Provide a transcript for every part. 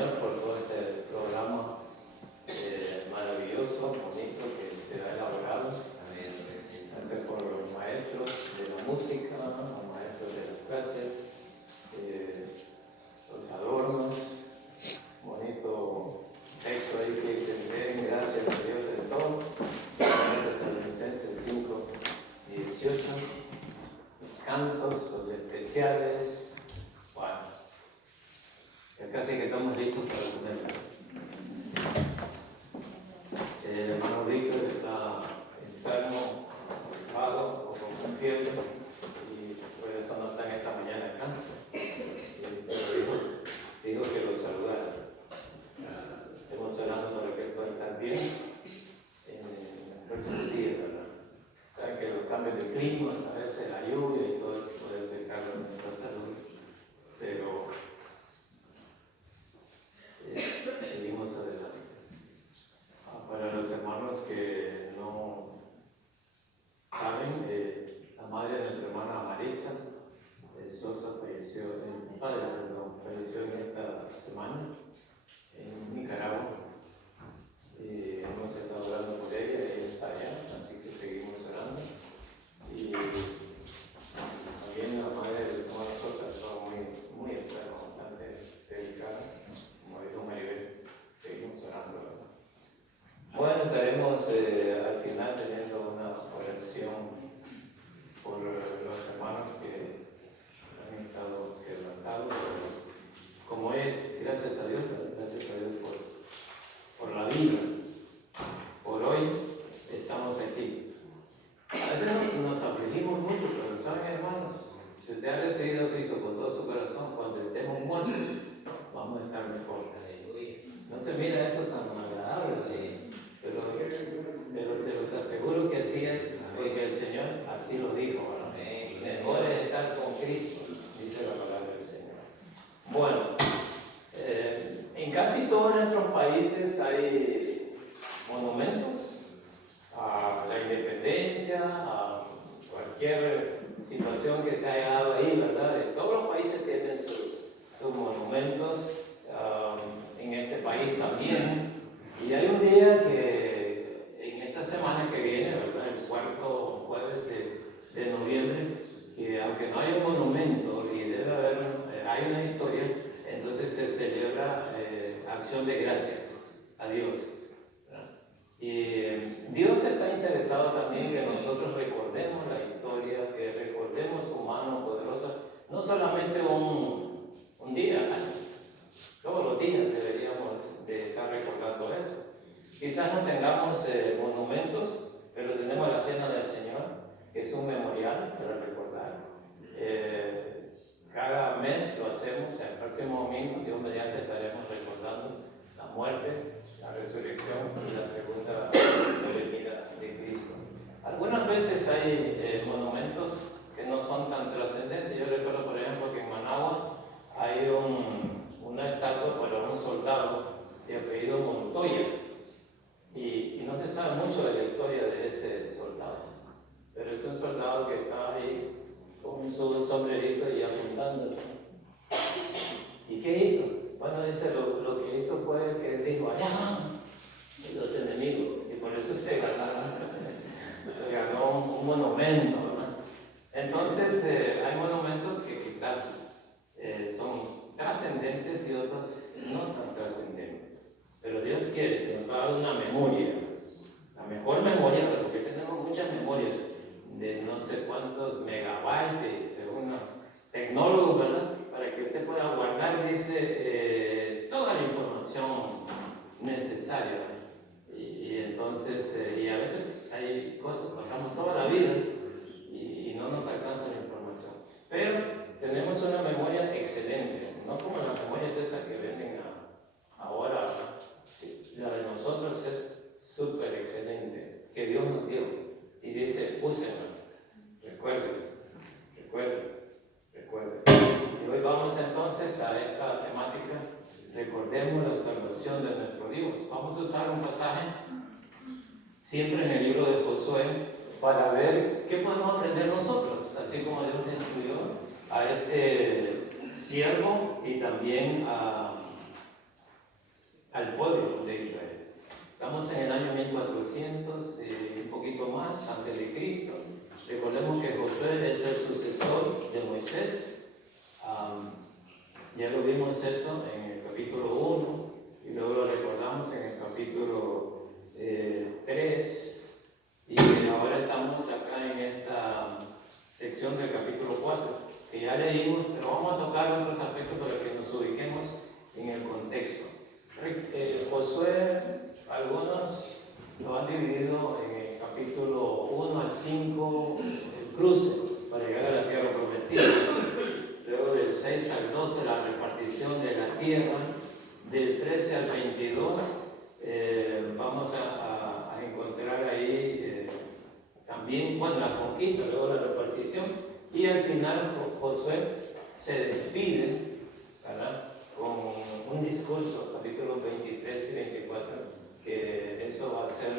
Señor por todo este programa maravilloso, bonito que se ha elaborado. Gracias por los maestros de la música, los maestros de las clases, los adornos, bonito texto ahí que dice: den gracias a Dios en todo. Tesalonicenses 5:18, los cantos, los especiales. Bueno, ya casi que estamos listos para ponerla. El hermano Víctor está enfermo, ocupado o con fiebre, y por eso no está en esta mañana acá. Pero dijo que lo saludara. Estamos orando para que él pueda estar bien en los próximos días, ¿verdad? Saben que los cambios de clima, a veces la lluvia y todo eso puede afectar a nuestra salud, pero seguimos adelante. Para los hermanos que no saben, la madre de nuestra hermana Maritza Sosa falleció, falleció en esta semana en Nicaragua. Hemos estado orando por ella está allá, así que seguimos orando. Y también la madre de nuestra hermana Sosa estaba muy enferma, bastante delicada, como dijo Maribel, seguimos orando, ¿verdad? Bueno, estaremos al final teniendo una oración por los hermanos que han estado quebrantados. Como es, gracias a Dios por la vida. Por hoy estamos aquí. A veces nos afligimos mucho, pero saben, hermanos, si usted ha recibido a Cristo con todo su corazón, cuando estemos muertos, vamos a estar mejor. No se mira eso tan agradable, pero se los aseguro que así es, porque el Señor así lo dijo, ¿verdad? Mejor es estar con Cristo, dice la palabra del Señor. Bueno, en casi todos nuestros países hay monumentos a la independencia, a cualquier situación que se haya dado ahí, ¿verdad? De todos los países tienen sus monumentos, en este país también. Y hay un día que en esta semana que viene, ¿verdad? El cuarto jueves de noviembre, que aunque no hay un monumento y debe haber, hay una historia, entonces se celebra acción de gracias a Dios. Y Dios está interesado también que nosotros recordemos la historia, que recordemos su mano poderosa, no solamente un día, todos los días deberíamos de estar recordando eso. Quizás no tengamos monumentos, pero tenemos la Cena del Señor, que es un memorial para recordar. Cada mes lo hacemos, el próximo domingo, Dios mediante, estaremos recordando la muerte, la resurrección y la segunda venida de Cristo. Algunas veces hay monumentos que no son tan trascendentes. Yo recuerdo, por ejemplo, que en Managua hay una estatua para un soldado de apellido Montoya, y no se sabe mucho de la historia de ese soldado, pero es un soldado que está ahí con su sombrerito y apuntando así. ¿Y qué hizo? Bueno, dice, lo que hizo fue que él dijo: allá los enemigos, y por eso se ganó un monumento, ¿verdad? Entonces hay monumentos que quizás son trascendentes y otros no tan trascendentes, pero Dios quiere que nos haga una memoria, la mejor memoria, porque tenemos muchas memorias de no sé cuántos megabytes según los tecnólogos, ¿verdad? Para que usted pueda guardar, dice, toda la información necesaria. Y entonces, y a veces hay cosas, pasamos toda la vida y no nos alcanza la información. Pero tenemos una memoria excelente, no como las memorias esas que venden ahora, ¿verdad? Sí, la de nosotros es súper excelente, que Dios nos dio. Y dice: úsenla, recuerden. Y hoy vamos entonces a esta temática: recordemos la salvación de nuestro Dios. Vamos a usar un pasaje siempre en el libro de Josué para ver qué podemos aprender nosotros, así como Dios instruyó a este siervo y también a 1400, un poquito más antes de Cristo. Recordemos que Josué es el sucesor de Moisés. Ya lo vimos eso en el capítulo 1 y luego lo recordamos en el capítulo 3 y ahora estamos acá en esta sección del capítulo 4 que ya leímos, pero vamos a tocar otros aspectos para que nos ubiquemos en el contexto. Josué, algunos lo han dividido en el capítulo 1 al 5, el cruce para llegar a la tierra prometida. Luego del 6 al 12, la repartición de la tierra. Del 13 al 22, vamos a encontrar ahí también, bueno, la conquista, luego la repartición. Y al final Josué se despide, ¿verdad?, con un discurso, capítulos 23 y 24, que eso va a ser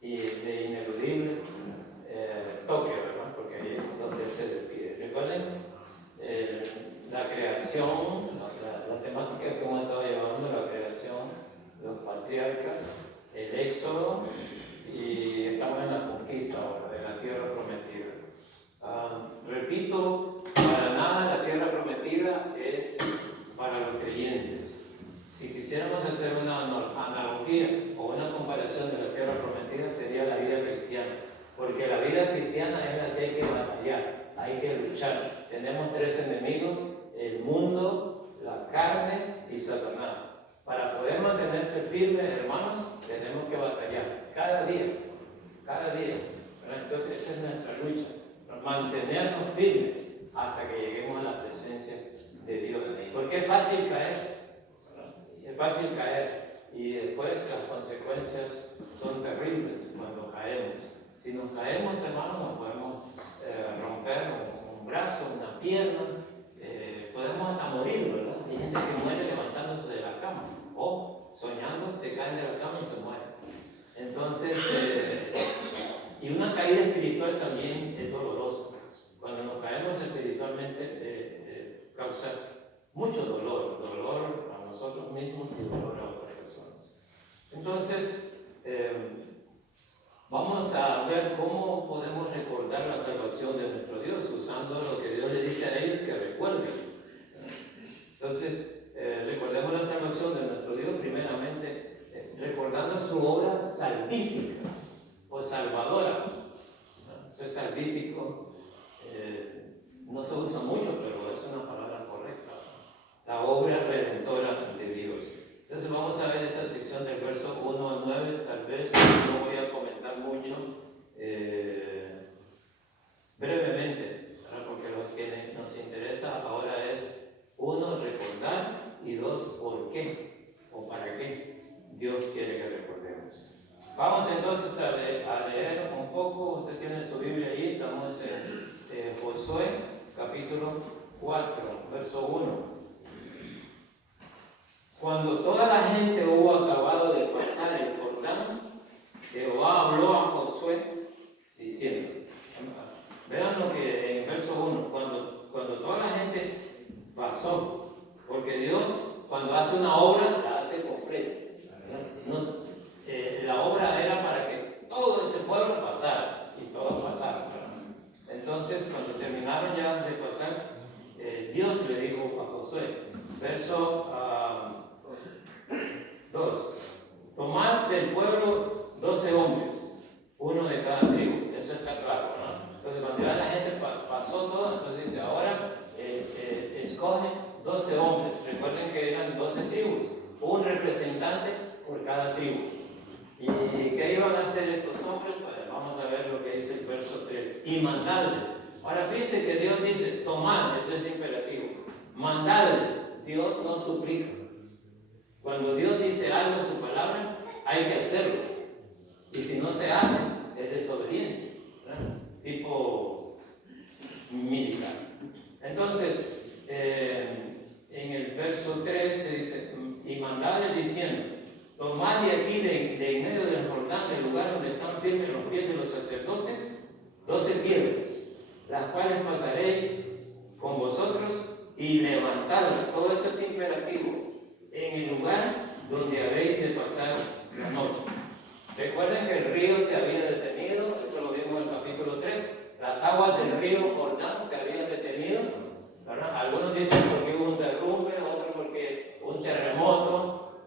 de ineludible toque, ¿verdad?, porque ahí es donde se despide. Recuerden la creación, la temática que hemos estado llevando, la creación, los patriarcas, el éxodo, y estamos en la conquista ahora de la tierra prometida. Repito, para nada la tierra prometida es para los creyentes. Si quisiéramos hacer una analogía o una comparación de la tierra prometida, sería la vida cristiana, porque la vida cristiana es la que hay que batallar, hay que luchar. Tenemos tres enemigos: el mundo, la carne y Satanás. Para poder mantenerse firmes, hermanos, tenemos que batallar cada día, cada día. Entonces esa es nuestra lucha, mantenernos firmes hasta que lleguemos a la presencia de Dios, porque es fácil caer, ¿verdad? Es fácil caer y después las consecuencias son terribles cuando caemos. Si nos caemos, hermanos, nos podemos romper un brazo, una pierna, podemos hasta morir, ¿verdad? Hay gente que muere levantándose de la cama o soñando, se caen de la cama y se mueren. Entonces, y una caída espiritual también es dolorosa. Cuando nos caemos espiritualmente, causa mucho dolor a nosotros mismos y dolor a otras personas. Entonces, vamos a ver cómo podemos recordar la salvación de nuestro Dios usando lo que Dios le dice a ellos que recuerden. Entonces, recordemos la salvación de nuestro Dios primeramente recordando su obra salvífica o salvadora. Eso es salvífico. No se usa mucho, pero es una palabra correcta. La obra redentora de Dios. Entonces vamos a ver esta sección del verso 1 al 9. Tal vez no voy a comentar mucho, brevemente, ¿verdad?, porque lo que nos interesa ahora es, uno, recordar, y dos, por qué o para qué Dios quiere que recordemos. Vamos entonces a leer un poco. Usted tiene su Biblia ahí. Estamos en Josué capítulo 4, verso 1. Cuando toda la gente hubo acabado de pasar el Jordán, Jehová habló a Josué diciendo, vean lo que en el verso 1, cuando toda la gente pasó, porque Dios cuando hace una obra la hace completa. La obra era para que todo ese pueblo pasara y todos pasaron. Entonces, cuando terminaron ya de pasar, Dios le dijo a Josué, verso 2, tomad del pueblo 12 hombres, uno de cada tribu. Eso está claro, ¿no? Entonces, cuando ya la gente pasó todo, entonces dice, ahora escoge 12 hombres. Recuerden que eran 12 tribus, un representante por cada tribu. ¿Y qué iban a hacer estos hombres? Pues vamos a ver lo que dice el verso 3. Y mandadles. Ahora fíjense que Dios dice, tomad, eso es imperativo. Mandadles. Dios no suplica. Cuando Dios dice algo en su palabra, hay que hacerlo. Y si no se hace, es desobediencia, ¿verdad? Tipo militar. Entonces, en el verso 3 se dice, y mandadles diciendo, tomad de aquí, de en medio del Jordán, del lugar donde están firmes los pies de los sacerdotes, 12 piedras, las cuales pasaréis con vosotros y levantadlas. Todo eso es imperativo. En el lugar donde habéis de pasar la noche. Recuerden que el río se había detenido, eso lo vimos en el capítulo 3. Las aguas del río Jordán se habían detenido, ¿verdad? Algunos dicen porque hubo un derrumbe, otros porque hubo un terremoto.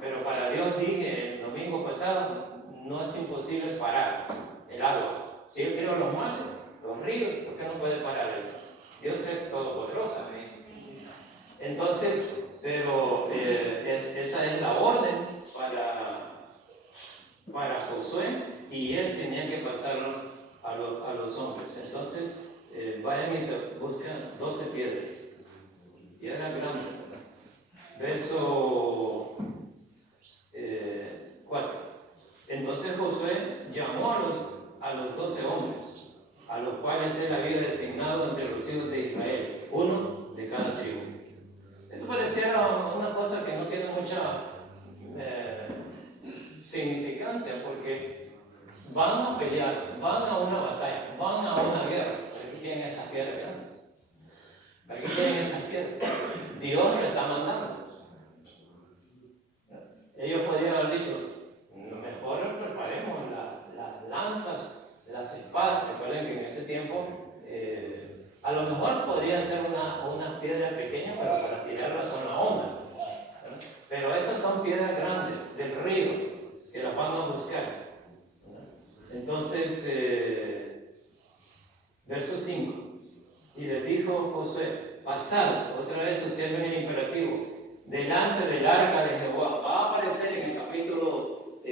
Pero para Dios, dije el domingo pasado, no es imposible parar el agua. Si Él creó los mares, los ríos, ¿por qué no puede parar eso? Dios es todopoderoso. Entonces, pero esa es la orden para Josué, y él tenía que pasarlo a los hombres. Entonces, vayan y se buscan 12 piedras. Piedra grande. Verso 4. Entonces Josué llamó a los 12 hombres, a los cuales él había designado entre los hijos de Israel, uno de cada tribu. Esto pareciera una cosa que no tiene mucha significancia, porque van a pelear, van a una batalla, van a una guerra. ¿Para qué quieren esas piedras grandes? ¿Para qué quieren esas piedras? Dios le está mandando. Ellos podrían haber dicho, mejor preparemos las lanzas, las espadas. Recuerden que en ese tiempo a lo mejor podría ser una piedra pequeña para tirarla con la onda, ¿no? Pero estas son piedras grandes del río que las van a buscar, ¿no? Entonces, verso 5. Y les dijo Josué, pasad, otra vez usted ve el imperativo, delante del arca de Jehová. Va a aparecer en el capítulo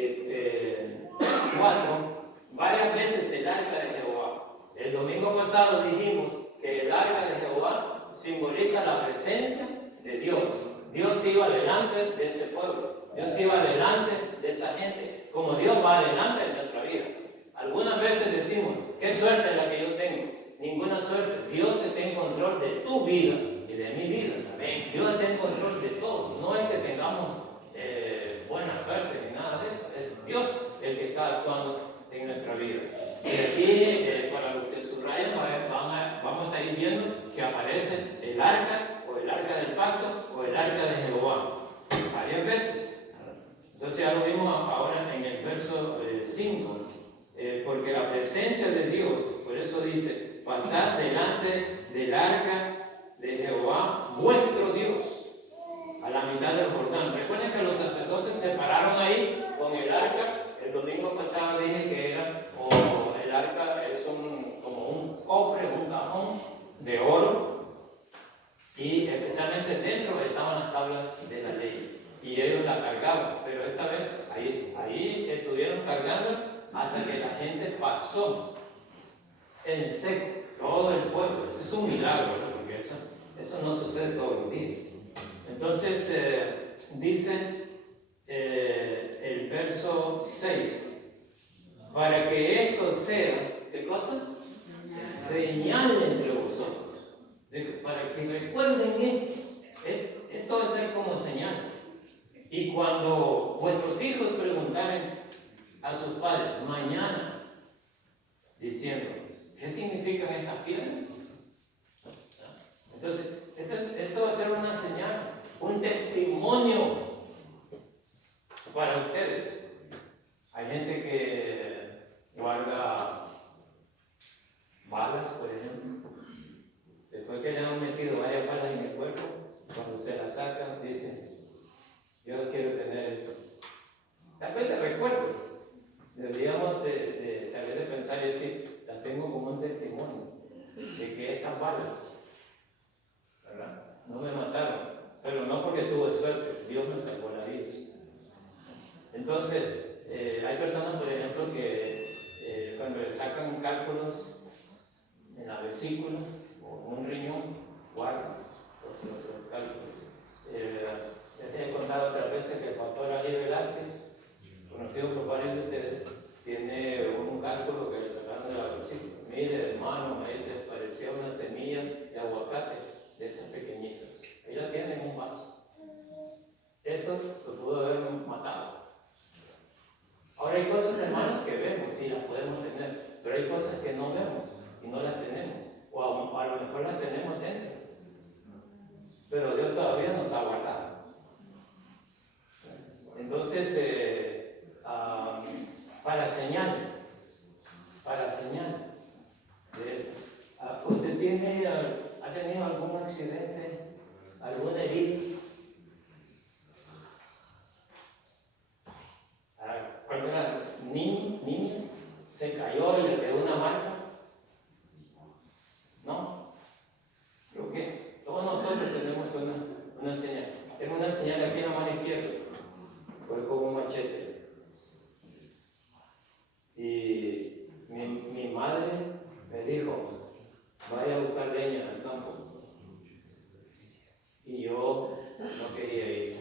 4 varias veces el arca de Jehová. El domingo pasado dijimos que el arca de Jehová simboliza la presencia de Dios. Dios iba delante de ese pueblo, Dios iba delante de esa gente, como Dios va adelante en nuestra vida. Algunas veces decimos, qué suerte la que yo tengo. Ninguna suerte. Dios está en control de tu vida y de mi vida. Amén. Dios está en control de todo. No es que tengamos buena suerte ni nada de eso. Es Dios el que está actuando en nuestra vida. Y aquí, para los que subrayan, vamos a ir viendo que aparece el arca, o el arca del pacto, o el arca de Jehová. Varias veces. Entonces ya lo vimos ahora en el verso 5. Porque la presencia de Dios, por eso dice, pasad delante del arca de Jehová, vuestro Dios, a la mitad del Jordán. Recuerden que los sacerdotes se pararon ahí con el arca. El domingo pasado dije que era, o el arca es como un cofre, un cajón de oro, y especialmente dentro estaban las tablas de la ley, y ellos la cargaban, pero esta vez ahí estuvieron cargando hasta que la gente pasó en seco, todo el pueblo. Eso es un milagro, ¿no? Porque eso no sucede todos los días. Entonces, dice el verso 6, para que esto sea, ¿qué cosa? Señal entre vosotros. Para que recuerden esto. Esto va a ser como señal. Y cuando vuestros hijos preguntaren a sus padres mañana, diciendo, ¿qué significan estas piedras? Entonces, esto va a ser una señal, un testimonio para ustedes. Hay gente que guarda balas, por ejemplo. Después que le han metido varias balas en el cuerpo, cuando se las sacan, dicen, yo quiero tener esto. Tal vez te recuerdo. Deberíamos tal vez de pensar y decir, las tengo como un testimonio de que estas balas, ¿verdad?, no me mataron, pero no porque tuve suerte, Dios me salvó la vida. Entonces, hay personas, por ejemplo, que cuando le sacan cálculos en la vesícula o en un riñón, guardan los cálculos. Les he contado otras veces que el pastor Ali Velázquez, conocido por varios de ustedes, tiene un cálculo que le sacaron de la vesícula. Mire, hermano, me dice, parecía una semilla de aguacate, de esas pequeñitas. Ella tiene en un vaso. Eso lo pudo haber matado. Ahora hay cosas, hermanos, que vemos y las podemos tener, pero hay cosas que no vemos y no las tenemos, o a lo mejor las tenemos dentro, pero Dios todavía nos ha guardado. Entonces, tengo una señal aquí en la mano izquierda, fue con un machete. Y mi madre me dijo, vaya a buscar leña al campo. Y yo no quería ir.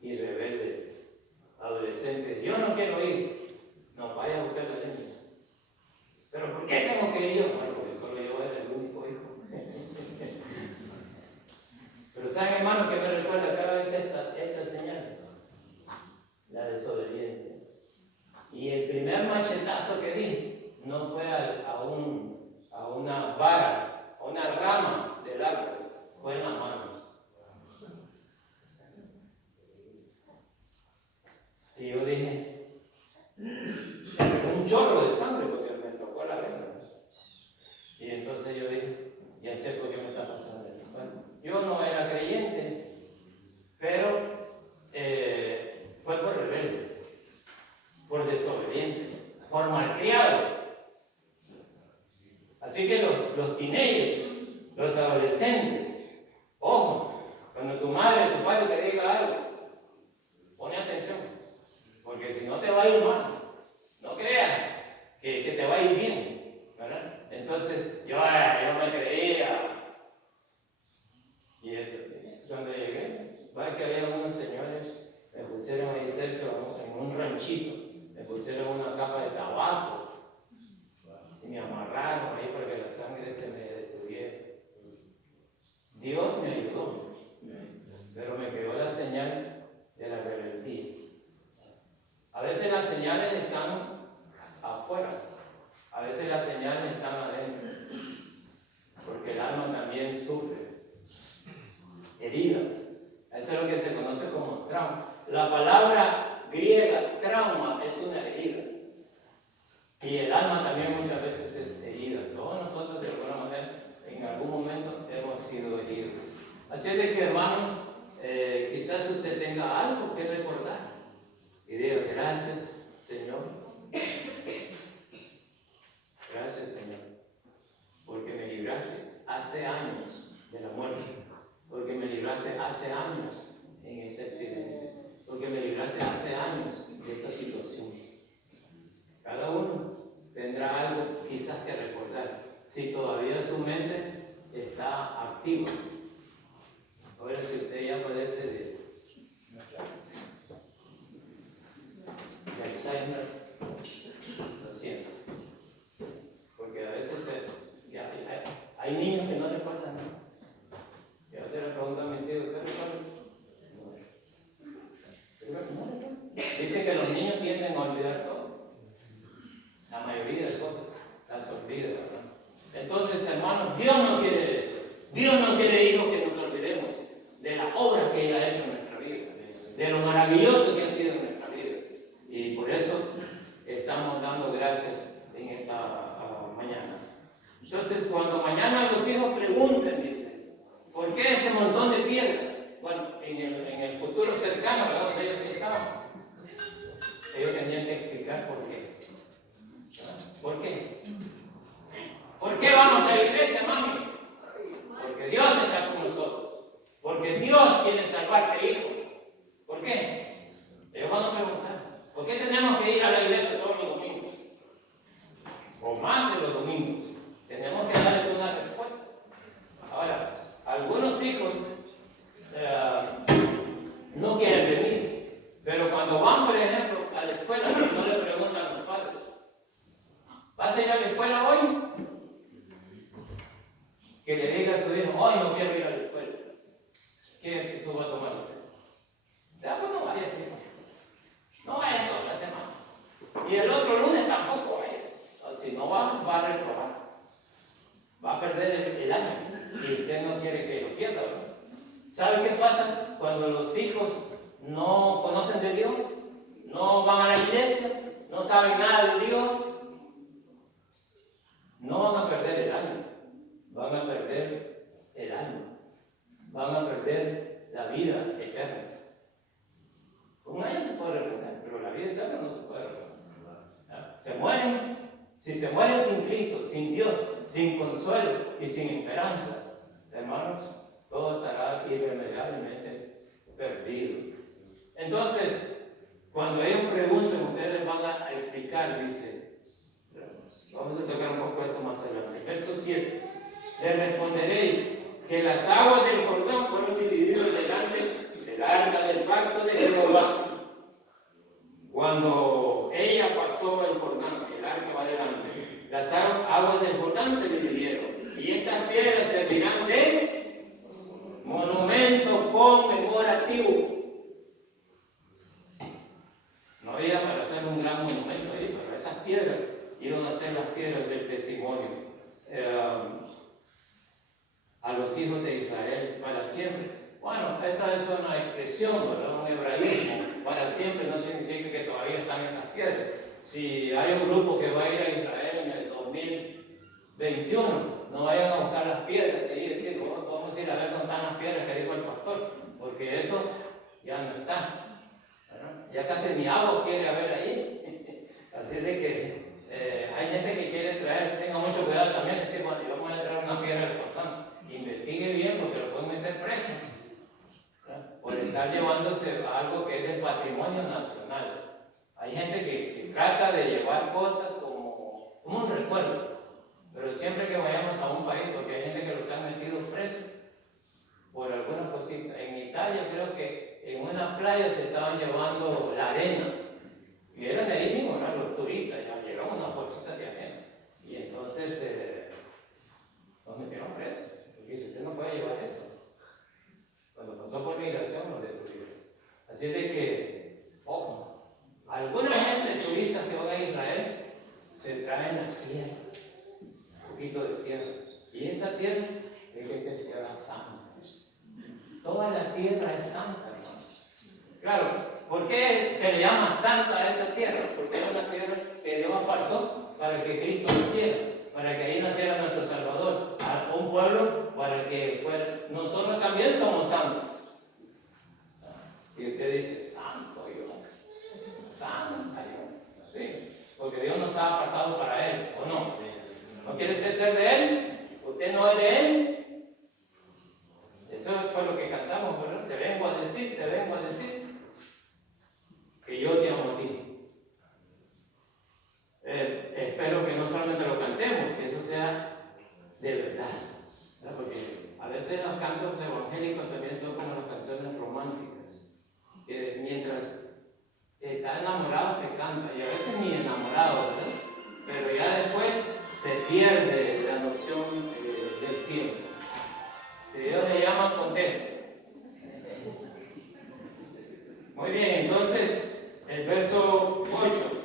Y rebelde, adolescente, yo no quiero ir. No, vaya a buscar la leña. ¿Pero por qué tengo que ir yo? Bueno, porque solo yo era el único hijo. Pero ¿saben, hermano, que me recuerda cada vez esta señal? La desobediencia. Y el primer machetazo que di no fue a una vara, a una rama del árbol, fue en la mano. Y yo dije, un chorro de sangre porque me tocó la lengua. Y entonces yo dije, ya sé por qué me está pasando esto. Bueno, yo no era creyente, pero fue por rebelde, por desobediente, por malcriado. Así que los teenagers, los adolescentes, ojo, cuando tu madre, tu padre te diga algo, pone atención, porque si no te va a ir mal. No creas que te va a ir bien, ¿verdad? Entonces, yo me creía. Y eso, cuando llegué, va que había unos señores, me pusieron ahí cerca, en un ranchito, me pusieron una capa de tabaco y me amarraron ahí para que la sangre se me detuviera. Dios me ayudó, pero me quedó la señal de la rebeldía. A veces las señales están afuera, a veces las señales están adentro, porque el alma también sufre heridas. Eso es lo que se conoce como trauma. La palabra griega trauma es una herida, y el alma también muchas veces es herida. Todos nosotros de alguna manera en algún momento hemos sido heridos. Así es de que, hermanos, quizás usted tenga algo que recordar y diga, gracias Señor, gracias Señor, porque me libraste hace años de la muerte, porque me libraste hace años en ese accidente, porque me libraste hace años de esta situación. Cada uno tendrá algo quizás que recordar, si todavía su mente está activa. Ahora, si usted ya padece de Alzheimer, lo siento, porque a veces hay niños que no recuerdan nada. Y a veces le pregunto a mis hijos, ¿usted recuerda? No. Dicen que los niños tienden a olvidar todo. La mayoría de cosas las olvidan, ¿verdad? Entonces, hermanos, Dios no quiere eso. Dios no quiere, hijos, que nos olvidemos de la obra que Él ha hecho en nuestra vida, de lo maravilloso que ha sido en nuestra vida. Y por eso estamos dando gracias en esta mañana. Entonces, cuando mañana los hijos pregunten, dice, ¿por qué ese montón de piedras? Bueno, en el futuro cercano, ¿verdad?, donde ellos estaban, ellos tenían que explicar por qué. ¿Por qué? ¿Por qué vamos a la iglesia, mami? Porque Dios está con nosotros. Porque Dios quiere salvarte, hijo. ¿Por qué? Ellos van a preguntar, ¿por qué tenemos que ir a la iglesia todos los domingos? O más de los domingos. Tenemos que darles una respuesta. Ahora, algunos hijos no quieren venir, pero cuando van, por ejemplo, a la escuela, no le preguntan a los padres, ¿vas a ir a la escuela hoy? Que le diga a su hijo, hoy no quiero ir a la escuela. ¿Qué actitud va a tomar usted? O sea, pues no vaya así. No vayas toda la semana. Y el otro lunes tampoco vayas. Si no va a reprobar. Va a perder el año. Y usted no quiere que lo pierda, ¿verdad? ¿Sabe qué pasa cuando los hijos no conocen de Dios? No van a la iglesia, no saben nada de Dios. No van a perder el año, van a perder el alma, van a perder la vida eterna. Un año se puede reponer, pero la vida eterna no se puede reponer. Se mueren, si se mueren sin Cristo, sin Dios, sin consuelo y sin esperanza, hermanos, todo estará irremediablemente Entonces, cuando ellos pregunten, ustedes les van a explicar, dice, vamos a tocar un poco esto más adelante. Verso 7. Le responderéis que las aguas del Jordán fueron divididas delante del arca del pacto de Jehová. Cuando ella pasó el Jordán, el arca va adelante, las aguas del Jordán se dividieron. Y estas piedras servirán de monumento conmemorativo. No había para hacer un gran monumento ahí, pero esas piedras iban a ser las piedras del testimonio a los hijos de Israel para siempre. Bueno, esta es una expresión, ¿verdad? Un hebraísmo. Para siempre no significa que todavía están esas piedras. Si hay un grupo que va a ir a Israel en el 2021, no vayan a buscar las piedras y decir, vamos a ir a ver dónde están las piedras que dijo el pastor, porque eso ya no está. Ya casi ni agua quiere haber ahí. Así de que hay gente que quiere traer, tenga mucho cuidado también, decir, bueno, yo voy a traer una piedra del Jordán. Investigue bien porque lo pueden meter preso, ¿verdad? Por estar llevándose a algo que es del patrimonio nacional. Hay gente que trata de llevar cosas como un recuerdo, pero siempre que vayamos a un país, porque hay gente que los han metido presos por algunas cositas. En Italia creo que en una playa se estaban llevando la arena, y eran de ahí mismo, ¿no? Los turistas, ya llegaban unas bolsitas de arena, y entonces los metieron presos. Porque dice, usted no puede llevar eso. Cuando pasó por migración los detuvieron. Así de que, ojo, alguna gente turistas que van a Israel se traen la tierra, un poquito de tierra. Y esta tierra es que es tierra santa. Toda la tierra es santa, hermano. Claro, ¿por qué se le llama santa a esa tierra? Porque es una tierra que Dios apartó para que Cristo naciera, para que ahí naciera nuestro Salvador, a un pueblo para que fuera. Nosotros también somos santos. Y usted dice, santo yo, santa yo. Sí, porque Dios nos ha apartado para Él, ¿o no? ¿No quiere usted ser de Él? ¿Usted no es de Él? Eso fue lo que cantamos, ¿verdad? Te vengo a decir que yo te amo a ti. Espero que no solamente lo cantemos, que eso sea de verdad, ¿verdad? Porque a veces los cantos evangélicos también son como las canciones románticas, que mientras está enamorado se canta, y a veces ni enamorado, ¿verdad? Pero ya después se pierde la noción del tiempo. Si Dios le llama, conteste. Muy bien, entonces, el verso 8.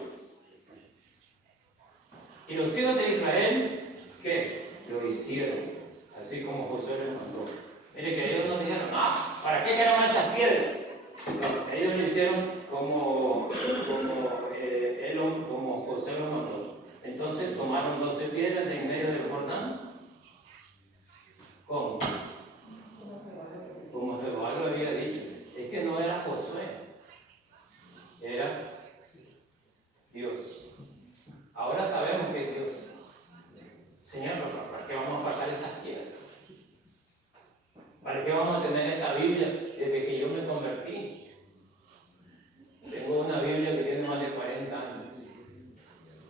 Y los hijos de Israel, ¿qué? Lo hicieron, así como Josué les mandó. Mire que ellos no dijeron, ¿para qué queremos esas piedras? Ellos lo hicieron como José lo mandó. Entonces tomaron 12 piedras de en medio del Jordán. ¿Cómo? Como Jehová lo había dicho. Es que no era Josué, era Dios. Ahora sabemos que es Dios. Señor, ¿para qué vamos a apartar esas piedras? ¿Para qué vamos a tener esta Biblia desde que yo me convertí? Tengo una Biblia que tiene más de 40 años.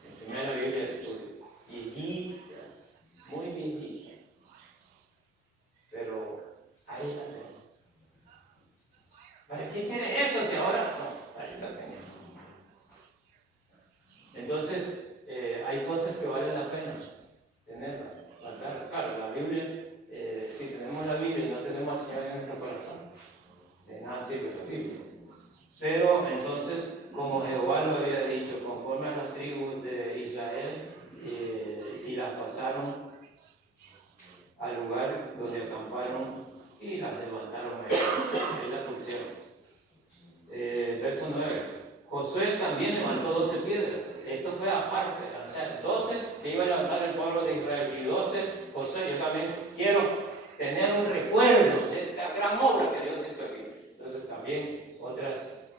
La primera Biblia de estudio. Viejita, muy viejita. Pero ahí la tengo. ¿Para qué quiere eso si ahora? No, ahí la tengo. Entonces, hay cosas que valen la pena tenerlas. Claro, la Biblia, si tenemos la Biblia y no tenemos al Señor en nuestro corazón, de nada sirve la Biblia. Pero entonces, como Jehová lo había dicho, conforme a las tribus de Israel, y las pasaron al lugar donde acamparon y las levantaron y las pusieron. Verso 9. Josué también levantó 12 piedras. Esto fue aparte, o sea, 12 que iba a levantar el pueblo de Israel y 12 Josué. Yo también quiero tener un recuerdo de esta gran obra que Dios hizo aquí. Entonces también otras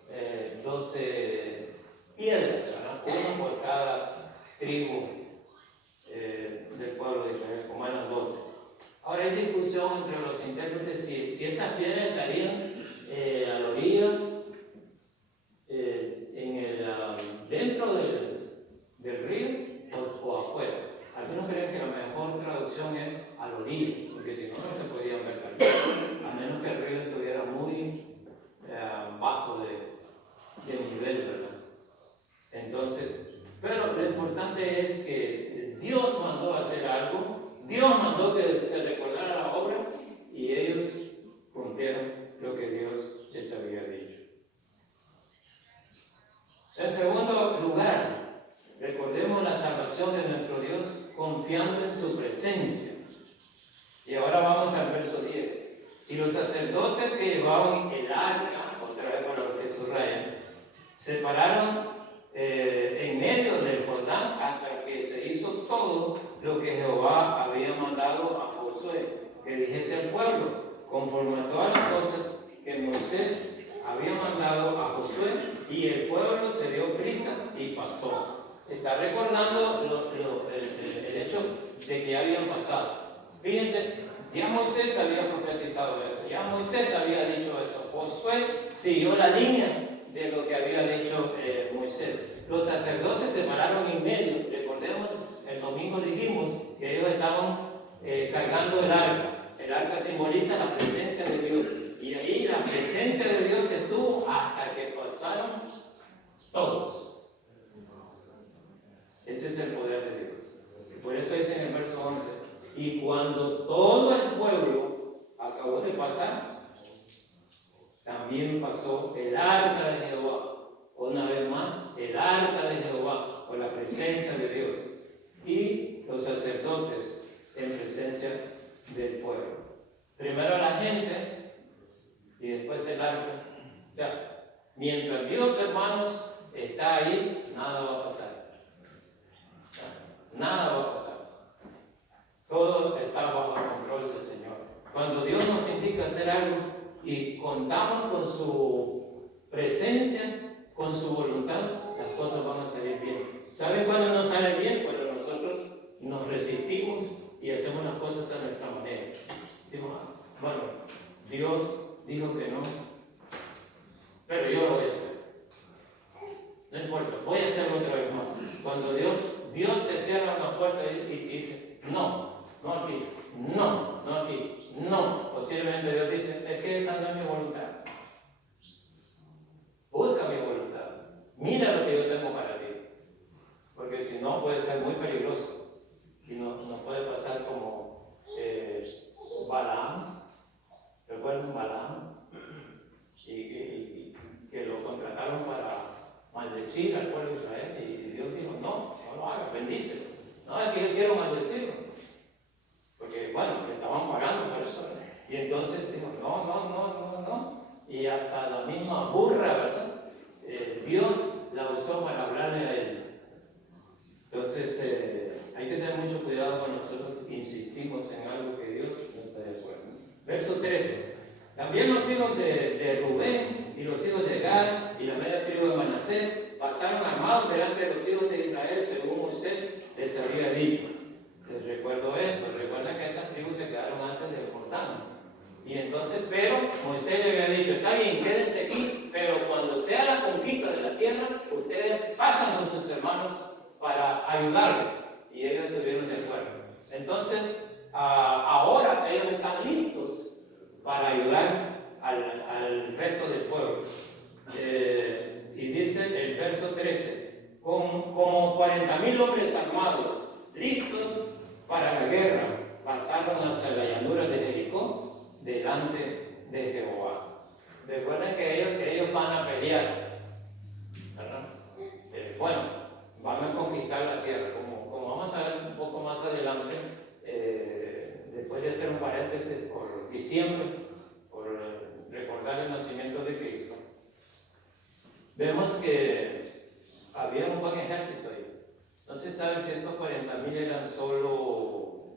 12 piedras, ¿verdad? Uno por cada tribu del pueblo de Israel, como eran 12. Ahora hay discusión entre los intérpretes si esas piedras estarían a la orilla importante es que Dios mandó hacer algo, Dios mandó que se recordara la obra y ellos cumplieron lo que Dios les había dicho. En segundo lugar, recordemos la salvación de nuestro Dios confiando en su presencia. Y ahora vamos al verso 10. Y los sacerdotes que llevaban el arca, otra vez para los que subrayan, se pararon en medio del Jordán hasta que se hizo todo lo que Jehová había mandado a Josué, que dijese al pueblo, conforme a todas las cosas que Moisés había mandado a Josué, y el pueblo se dio prisa y pasó. Está recordando el hecho de que ya habían pasado. Fíjense, ya Moisés había profetizado eso, ya Moisés había dicho eso. Josué siguió la línea de lo que había dicho Moisés. Los sacerdotes se pararon en medio. Recordemos, el domingo dijimos que ellos estaban cargando el arca. El arca simboliza la presencia de Dios. Y ahí la presencia de Dios estuvo hasta que pasaron todos. Ese es el poder de Dios. Y por eso dice en el verso 11, y cuando todo el pueblo acabó de pasar, también pasó el arca de Jehová. Una vez más, el arca de Jehová, por la presencia de Dios. Y los sacerdotes en presencia del pueblo. Primero la gente y después el arca. O sea, mientras Dios, hermanos, está ahí, nada va a pasar. Nada va a pasar. Todo está bajo el control del Señor. Cuando Dios nos indica hacer algo y contamos con su presencia, con su voluntad, las cosas van a salir bien. ¿Saben cuándo no salen bien? Cuando nosotros nos resistimos y hacemos las cosas a nuestra manera. Decimos, bueno, Dios dijo que no, pero yo lo voy a hacer. No importa, voy a hacerlo otra vez más. Cuando Dios te cierra una puerta y dice, no aquí, no aquí, no. Posiblemente Dios dice, es que esa no es mi voluntad. Busca mi voluntad. Mira lo que yo tengo para ti. Porque si no puede ser muy peligroso. Y nos puede pasar como Balaam. ¿Recuerdan Balaam? Y que lo contrataron para maldecir al pueblo de Israel. Y Dios dijo, no lo hagas, bendícelo. No, es que yo quiero maldecirlo. Porque, bueno, le estaban pagando por eso. Y entonces dijo, no. Y hasta la misma burra, ¿verdad? Dios la usó para hablarle a él. Entonces, hay que tener mucho cuidado cuando nosotros insistimos en algo que Dios no está de acuerdo. Verso 13. También los hijos de Rubén y los hijos de Gad y la media tribu de Manasés pasaron armados delante de los hijos de Israel, según Moisés les había dicho. Les recuerdo esto, recuerden que esas tribus se quedaron antes del Jordán. Y entonces, pero Moisés le había dicho, está bien, quédense aquí, pero cuando sea la conquista de la tierra, ustedes pasan con sus hermanos para ayudarles. Y ellos estuvieron de acuerdo. Entonces, ahora ellos están listos para ayudar al resto del pueblo. Y dice el verso 13, como 40,000 hombres armados, listos para la guerra, pasaron hacia la llanura de Jericó, delante de Jehová. Recuerden que ellos van a pelear, ¿verdad? Bueno, van a conquistar la tierra, como vamos a ver un poco más adelante, después de hacer un paréntesis por diciembre, por recordar el nacimiento de Cristo. Vemos que había un buen ejército ahí. No se sabe si estos 40,000 eran solo,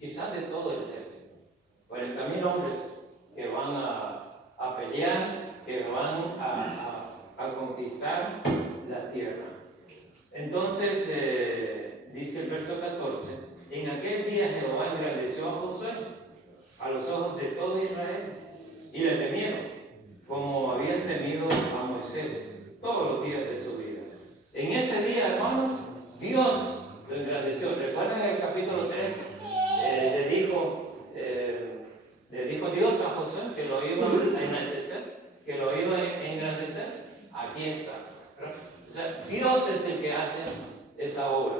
quizás de todo el ejército. 40,000 hombres que van a pelear, que van a conquistar la tierra. Entonces, dice el verso 14, en aquel día Jehová engrandeció a Josué a los ojos de todo Israel y le temieron, como habían temido a Moisés todos los días de su vida. En ese día, hermanos, Dios lo engrandeció. ¿Recuerdan el capítulo 3? Le dijo Dios a Josué que lo iba a engrandecer, Aquí está. O sea, Dios es el que hace esa obra.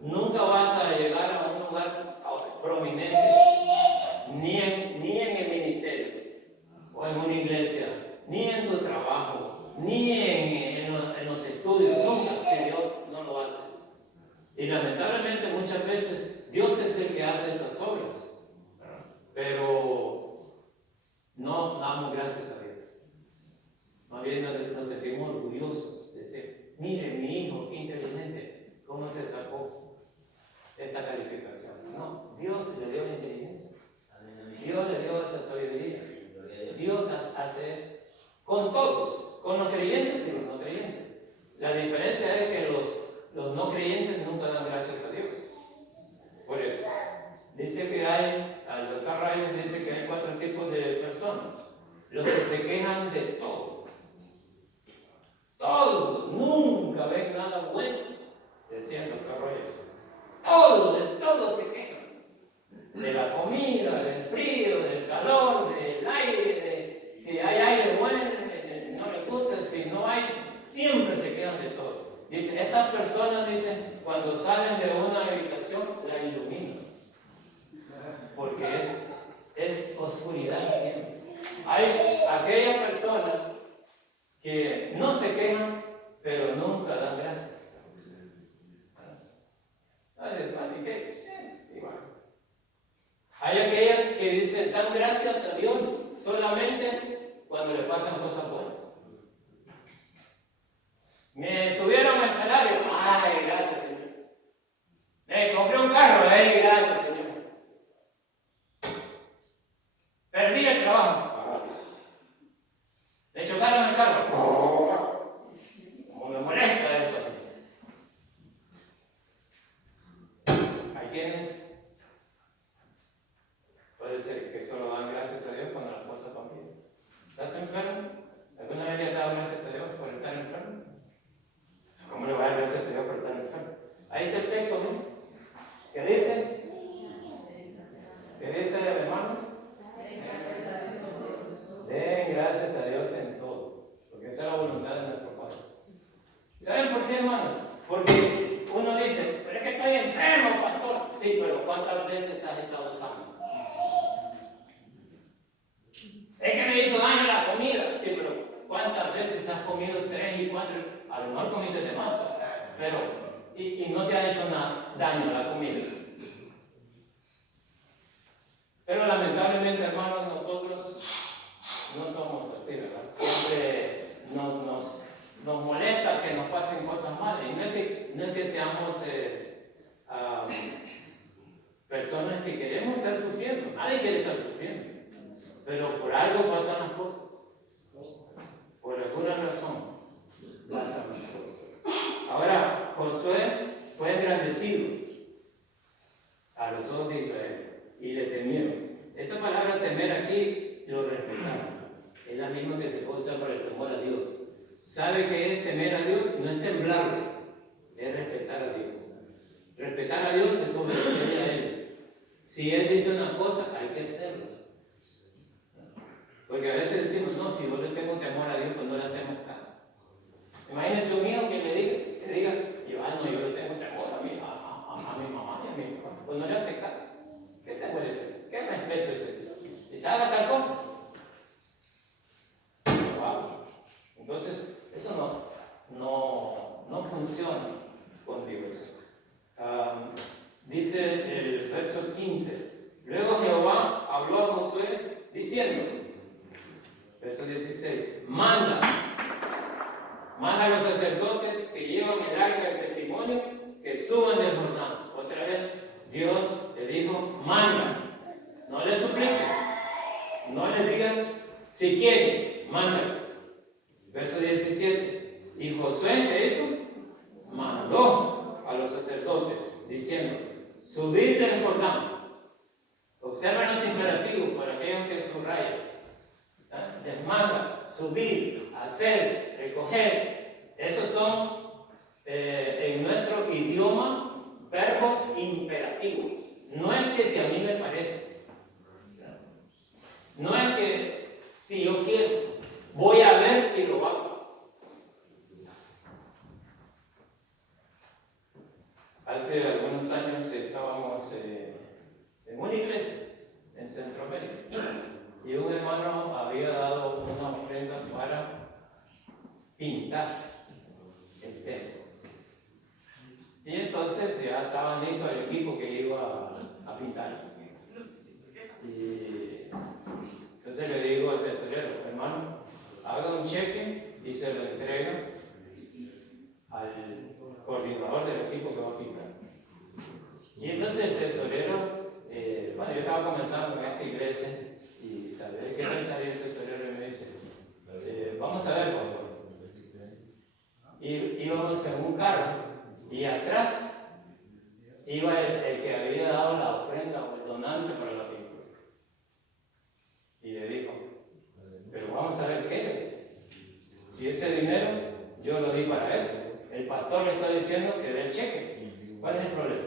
Nunca vas a llegar a un lugar prominente, ni en el ministerio, o en una iglesia, ni en tu trabajo, ni en los estudios, nunca, si Dios no lo hace. Y lamentablemente muchas veces Dios es el que hace estas obras, pero no damos gracias a Dios. Más bien nos sentimos orgullosos de decir, mire mi hijo, qué inteligente, cómo se sacó esta calificación. No, Dios le dio la inteligencia, Dios le dio esa sabiduría, Dios hace eso con todos, con los creyentes y los no creyentes. La diferencia es que los no creyentes nunca dan gracias a Dios. Por eso dice que el doctor Rayos dice que hay 4 tipos de personas: los que se quejan de todo, nunca ven nada bueno, decía el doctor Rayos. De todo se quejan, de la comida, del frío, del calor, del aire, de si hay aire bueno, no les gusta, si no hay, siempre se quejan de todo. Dice, estas personas, dicen, cuando salen de una habitación, la iluminan, porque es oscuridad siempre. Hay aquellas personas que no se quejan, pero nunca dan gracias. ¿Sabes? Igual. Hay aquellas que dicen, dan gracias a Dios solamente cuando le pasan cosas buenas. Me subieron el salario, ay, gracias Señor. Me compré un carro, ay, gracias Señor. Perdí el trabajo, le chocaron el carro, como me molesta eso. Hay quienes puede ser que solo dan gracias a Dios cuando las cosas van bien. ¿Estás enfermo? ¿Alguna vez le has dado gracias a Dios por estar enfermo? ¿Cómo le va a dar gracias a Dios por estar enfermo? Ahí está el texto, ¿no? ¿Qué dice? ¿Qué dice, hermanos? Den gracias a Dios en todo, porque esa es la voluntad de nuestro Padre. ¿Saben por qué, hermanos? Porque uno dice, pero es que estoy enfermo, pastor. Sí, pero ¿cuántas veces has estado sano? Es que me hizo daño la comida. Sí, pero ¿cuántas veces has comido 3 y 4? A lo mejor comiste de más, pero y no te ha hecho daño la comida. Pero lamentablemente, hermanos, nosotros no somos así, ¿verdad? Siempre nos molesta que nos pasen cosas malas. Y no es que seamos personas que queremos estar sufriendo. Nadie quiere estar sufriendo. Pero por algo pasan las cosas. Por alguna razón pasan las cosas. Ahora, Josué fue engrandecido a los ojos de Israel y le temieron. Esta palabra temer aquí lo respetaron. Es la misma que se puede usar para el temor a Dios. ¿Sabe qué es temer a Dios? No es temblarle, es respetar a Dios. Respetar a Dios es obedecerle a Él. Si Él dice una cosa, hay que hacerlo. Porque a veces decimos, no, si yo le tengo temor a Dios, pues no le hacemos caso. Imagínense un hijo que le diga, yo le tengo temor a mi mamá y a mi papá. Pues no le hace caso. ¿Qué temor es ese? ¿Qué respeto es ese? Dice, haga tal cosa. Wow. Entonces, eso no funciona con Dios. Dice el verso 15, luego Jehová habló a Josué diciendo, verso 16, manda a los sacerdotes que llevan el arca del testimonio que suban del Jordán. Otra vez Dios le dijo, manda, no le supliques, no le digas si quieren, mándalos. Verso 17, y Josué, ¿qué hizo? Mandó a los sacerdotes diciendo, subid del Jordán. Observen los imperativos para aquellos que subrayan. Les manda subir, hacer, recoger. Esos son en nuestro idioma verbos imperativos. No es que si a mí me parece, no es que si yo quiero, voy a ver si lo hago. pintar el templo. Y entonces ya estaban listos el equipo que iba a pintar. Y entonces le digo al tesorero, hermano, haga un cheque y se lo entrega al coordinador del equipo que va a pintar. Y entonces el tesorero, bueno, yo estaba comenzando en esa iglesia y saber qué pensaría el tesorero y me dice, vamos a ver, pastor. Y íbamos en un carro y atrás iba el que había dado la ofrenda o el donante para la pintura. Y le dijo, pero vamos a ver qué le dice. Si ese dinero yo lo di para eso, el pastor le está diciendo que dé el cheque. ¿Cuál es el problema?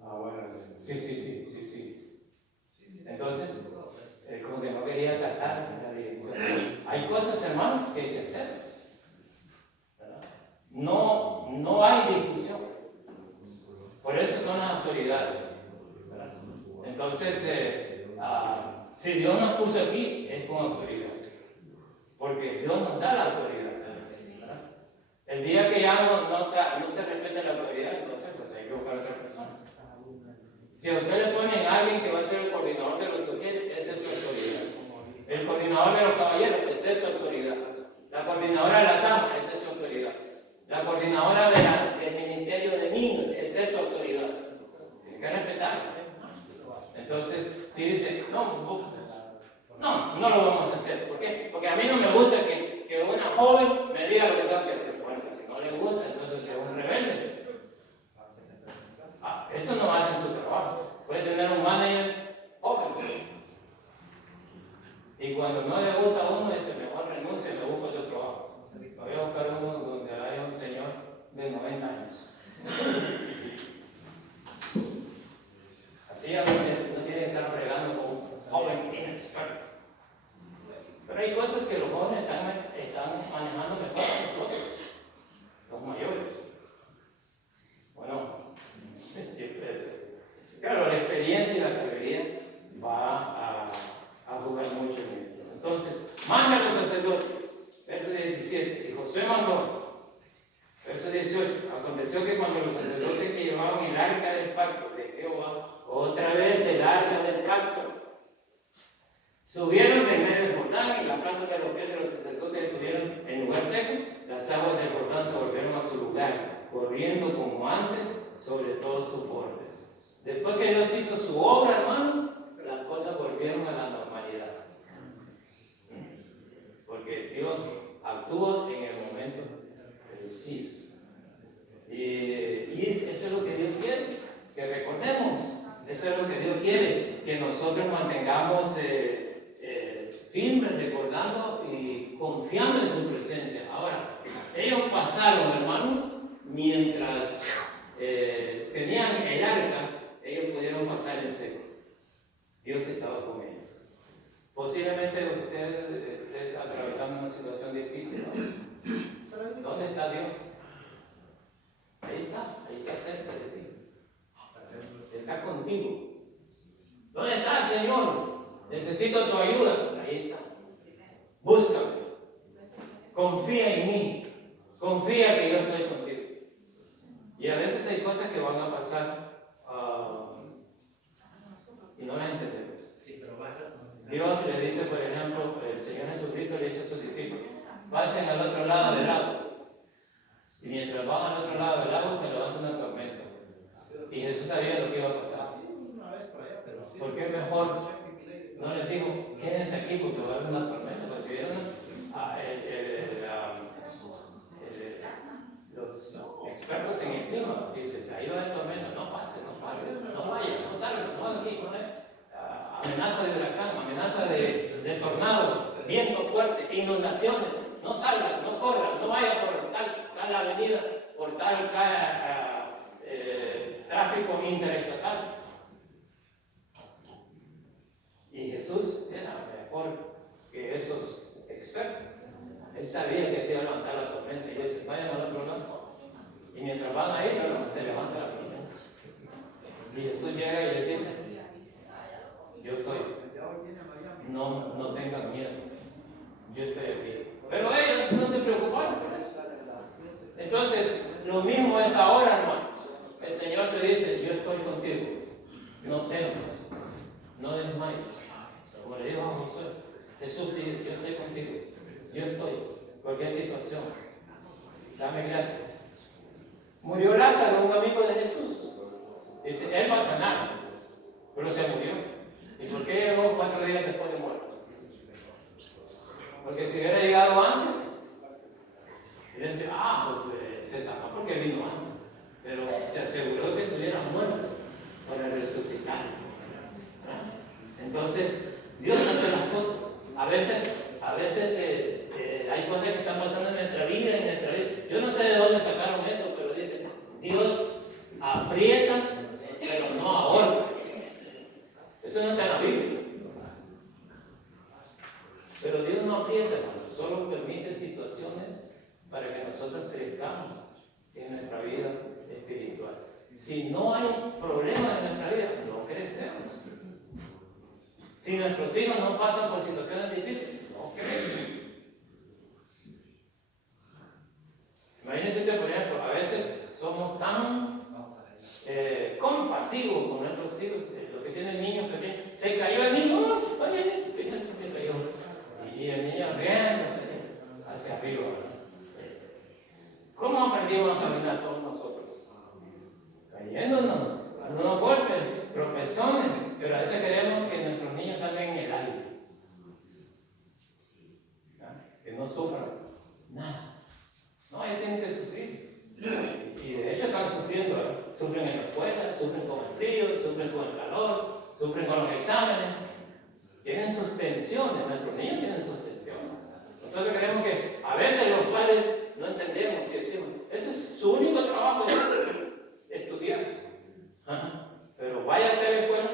Bueno, sí. Entonces, como que no quería acatar la dirección. Hay cosas, hermanos, que hay que hacer. ¿Verdad? No hay discusión. Por eso son las autoridades. ¿Verdad? Entonces, si Dios nos puso aquí, es con autoridad. Porque Dios nos da la autoridad. ¿Verdad? El día que ya no se respete la autoridad, entonces pues hay que buscar a otra persona. Si a usted le ponen a alguien que va a ser el coordinador de los sugieres, esa es su autoridad. El coordinador de los caballeros, esa es su autoridad. La coordinadora de la dama, esa es su autoridad. La coordinadora del ministerio de niños, esa es su autoridad. Hay que respetarla. Entonces, si dice, no lo vamos a hacer. ¿Por qué? Porque a mí no me gusta que una joven me diga lo que tengo que hacer. Bueno, si no le gusta, entonces es un rebelde. Eso no hace su trabajo. Puede tener un manager joven. Y cuando no le gusta a uno, dice, mejor renuncia y me busco otro trabajo. Voy a buscar uno donde haya un señor de 90 años. Así a veces no tiene que estar fregando con un joven inexperto. Pero hay cosas que los jóvenes están manejando mejor que nosotros, los mayores. Bueno, siempre es así. Claro, la experiencia y la sabiduría va a jugar mucho en esto. Entonces, manda a los sacerdotes. Verso 17. Y Josué mandó. Verso 18. Aconteció que cuando los sacerdotes que llevaban el arca del pacto de Jehová, otra vez el arca del pacto, subieron de medio del Jordán y las plantas de los pies de los sacerdotes estuvieron en lugar seco, las aguas del Jordán se volvieron a su lugar, corriendo como antes sobre todos sus bordes. Después que Dios hizo su obra, hermanos, las cosas volvieron a la normalidad. Porque Dios actúa en el momento preciso. Y eso es lo que Dios quiere, que recordemos. Eso es lo que Dios quiere, que nosotros mantengamos firmes, recordando y confiando en su presencia. Ahora, ellos pasaron, hermanos, mientras tenían el arca, ellos pudieron pasar en seco. Dios estaba con ellos. Posiblemente usted esté atravesando una situación difícil, ¿no? ¿Dónde está Dios? Ahí está cerca de ti. Está contigo. ¿Dónde está, Señor? Necesito tu ayuda. Ahí está. Búscame. Confía en mí. Confía que yo estoy contigo. Y a veces hay cosas que van a pasar y no las entendemos. Dios le dice, por ejemplo, el Señor Jesucristo le dice a sus discípulos, pasen al otro lado del lago. Y mientras van al otro lado del lago se levanta una tormenta. Y Jesús sabía lo que iba a pasar. ¿Por qué mejor no les dijo, quédense aquí porque va a haber una tormenta? Porque si vieron los expertos en el clima, dicen, ahí va a haber tormenta, no pase, no vaya, no salga, no haga aquí, no es. Amenaza de huracán, amenaza de tornado, viento fuerte, inundaciones, no salga, no corra, no vaya por tal avenida, por tal tráfico interestatal. Y Jesús era mejor que esos expertos. Él sabía que se iba a levantar la tormenta y le dice, vayan al otro lado. Y mientras van ahí, se levanta la tormenta. Y Jesús llega y le dice, yo soy. No tengan miedo. yo estoy aquí. Pero ellos no se preocuparon por eso. Entonces, lo mismo es ahora, hermanos. El Señor te dice, yo estoy contigo. No temas, no desmayes. Como le dijo a Josué, Jesús dice, yo estoy contigo. Yo estoy. Cualquier situación. Dame gracias. Murió Lázaro, un amigo de Jesús. Dice, él va a sanar. Pero se murió. ¿Y por qué llegó 4 días después de muerto? Porque si hubiera llegado antes, él dice, pues se sanó porque vino antes. Pero se aseguró que estuviera muerto para resucitar. ¿Verdad? Entonces, Dios hace las cosas. A veces hay cosas que están pasando en nuestra vida, Yo no sé de dónde sacaron eso, pero dicen, Dios aprieta, pero no ahorca. Eso no está en la Biblia. Pero Dios no aprieta, solo permite situaciones para que nosotros crezcamos en nuestra vida espiritual. Si no hay problemas en nuestra vida, no crecemos. Si nuestros hijos no pasan por situaciones difíciles, no crecen. Imagínense usted, por ejemplo, a veces somos tan compasivos con nuestros hijos, los que tienen niños pequeños. Se cayó el niño, oye, fíjense que cayó. Y el niño riéndose hacia arriba. ¿Cómo aprendimos a caminar todos nosotros? Cayéndonos, dándonos golpes, tropezones, pero a veces queremos que nuestros niños salgan en el aire. Que no sufran nada. No, ellos tienen que sufrir. Y de hecho están sufriendo. Sufren en la escuela, sufren con el frío, sufren con el calor, sufren con los exámenes. Tienen sus tensiones, nuestros niños tienen sus tensiones. Nosotros creemos que a veces los padres no entendemos y decimos, ese es su único trabajo, es estudiar. Pero vaya a la escuela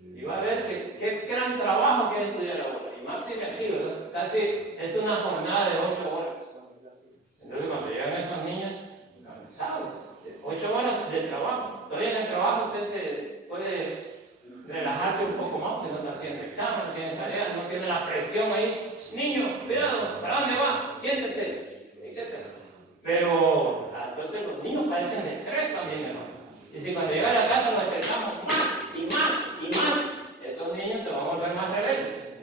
y va a ver qué gran trabajo que es estudiar ahora. Y máxime aquí, ¿verdad? Casi es una jornada de 8 horas. Entonces cuando llegan esos niños cansados, 8 horas de trabajo. Todavía en el trabajo usted se puede relajarse un poco más porque no está haciendo examen, no tiene tareas, no tiene la presión ahí. Niño, cuidado, ¿para dónde va? Siéntese, etc. Pero entonces los niños padecen de estrés también, hermano. Y si cuando llega a la casa nos estresamos más, esos niños se van a volver más rebeldes.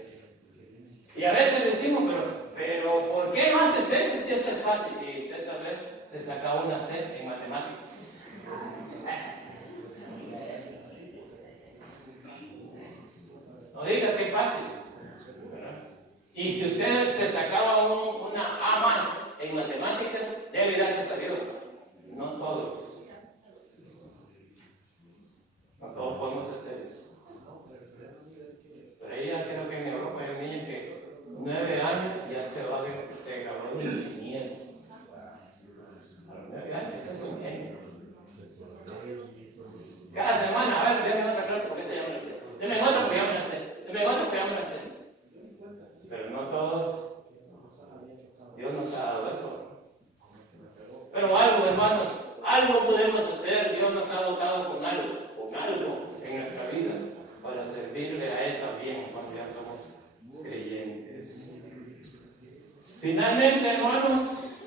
Y a veces decimos, pero ¿por qué no haces eso si eso es fácil? Y usted tal vez se sacaba una C en matemáticas. No diga que es fácil. Y si usted se sacaba una A más en matemáticas, debe gracias a Dios. No todos. No todos podemos hacer eso. Pero ella creo que en Europa hay un niño que 9 años ya se graduó de ingeniero. A los 9 años, ese es un genio. Cada semana, a ver, déme otra clase porque te llaman a hacer. Deme otra porque llaman a hacer. Deme otra porque llaman a hacer. Pero no todos, Dios nos ha dado eso. Pero algo, hermanos, algo podemos hacer. Dios nos ha dotado con algo en nuestra vida para servirle a Él también cuando ya somos creyentes. Finalmente, hermanos,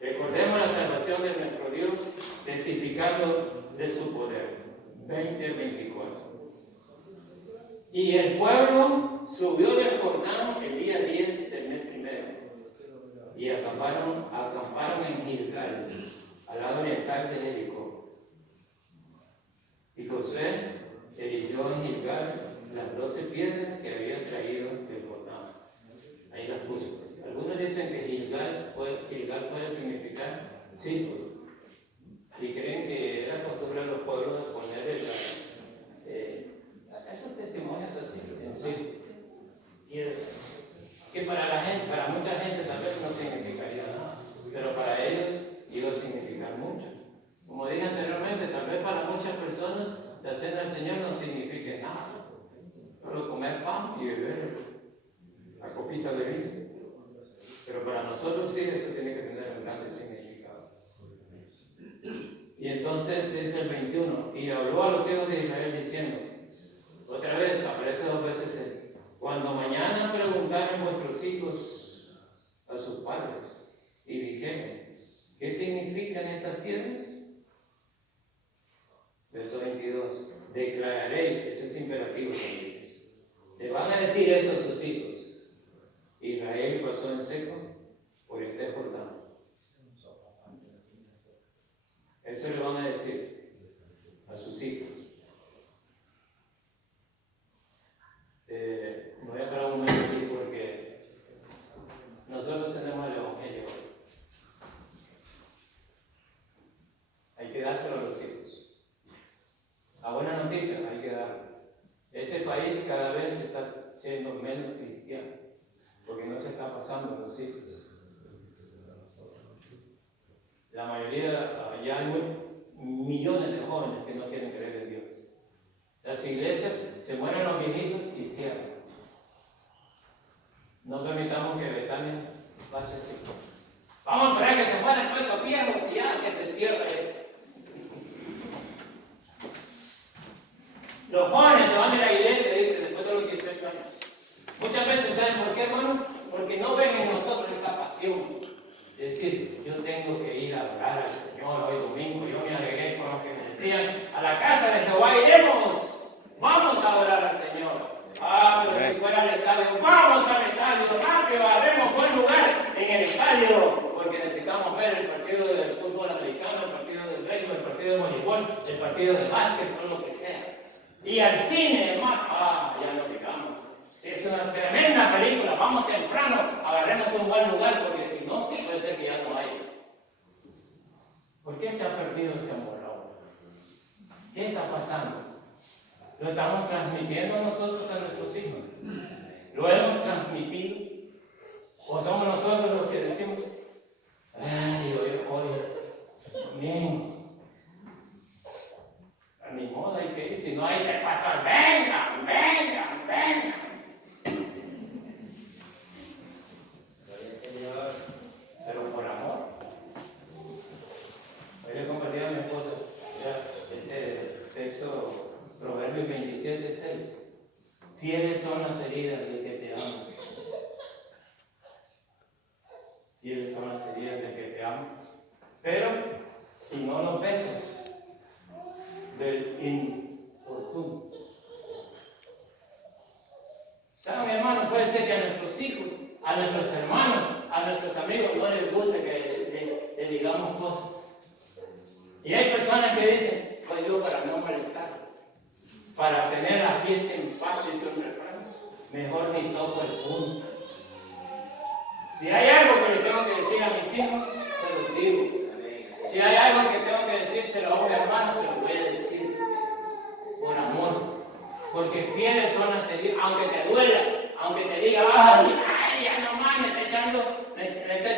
recordemos la salvación de nuestro Dios, testificando de su poder. 20:24. Y el pueblo subió del Jordán el día 10 del mes primero y acamparon en Gilgal, al lado oriental de Jericó. Y Josué erigió en Gilgal las 12 piedras que había traído del Jordán. Ahí las puso. Algunos dicen que Gilgal puede significar círculo. Y creen que era costumbre de los pueblos de poner esos testimonios así, en sí. Y que para mucha gente tal vez no significaría nada, pero para ellos iba a significar mucho. Como dije anteriormente, tal vez para muchas personas la cena del Señor no signifique nada, solo comer pan y beber la copita de vino. Pero para nosotros sí, eso tiene que tener un grande significado. Y entonces es el 21, y habló a los hijos de Israel diciendo, otra vez, aparece 2 veces él, cuando mañana preguntaren vuestros hijos padres y dijeron, ¿qué significan estas piedras? Verso 22, declararéis, ese es imperativo también, le van a decir eso a sus hijos. Israel pasó en seco por este Jordán. Eso le van a decir a sus hijos. Me voy a parar un momento aquí porque nosotros tenemos el Evangelio. Hay que dárselo a los hijos. La buena noticia hay que darlo. Este país cada vez está siendo menos cristiano porque no se está pasando a los hijos. La mayoría, ya hay millones de jóvenes que no quieren creer en Dios. Las iglesias se mueren los viejitos y cierran. No permitamos que Betania pase así. Vamos a esperar que se mueran todos estos viejos y ya que se cierre esto. Los jóvenes se van de la iglesia, dice, después de los 18 años. Muchas veces, ¿saben por qué, hermanos? Porque no ven en nosotros esa pasión. Es decir, yo tengo que ir a adorar al Señor hoy domingo. Yo me alegré con los que me decían, a la casa de Jehová iremos. Vamos a adorar al Señor. Pero si fuera al estadio, vamos al estadio. Rápido, haremos buen lugar en el estadio. Porque necesitamos ver el partido del fútbol americano, el partido del béisbol, el partido de voleibol, el partido de básquetbol, lo que sea. Y al cine, hermano, ya no digamos. Si es una tremenda película, vamos temprano, agarremos un buen lugar, porque si no, puede ser que ya no haya. ¿Por qué se ha perdido ese amor ahora? ¿Qué está pasando? ¿Lo estamos transmitiendo nosotros a nuestros hijos? ¿Lo hemos transmitido? ¿O somos nosotros los que decimos, hoy, bien? Ni modo, hay que ir, si no hay que pasar, venga. Pero por amor. Hoy le compartí a mi esposa este texto, Proverbios 27:6. Fieles son las heridas del que te ama. Fieles son las heridas del que te ama. Pero, y no los besos del importuno. ¿Saben, hermanos? Puede ser que a nuestros hijos, a nuestros hermanos, a nuestros amigos no les guste que le digamos cosas. Y hay personas que dicen, pues yo para no molestar, para tener la fiesta en paz, dice un refrán, mejor ni toco el punto. Si hay algo que le tengo que decir a mis hijos, se lo digo. Si hay algo que tengo que decírselo a un hermano, se lo voy a decir por amor. Porque fieles son las heridas, aunque te duela, aunque te diga, ya no más, me está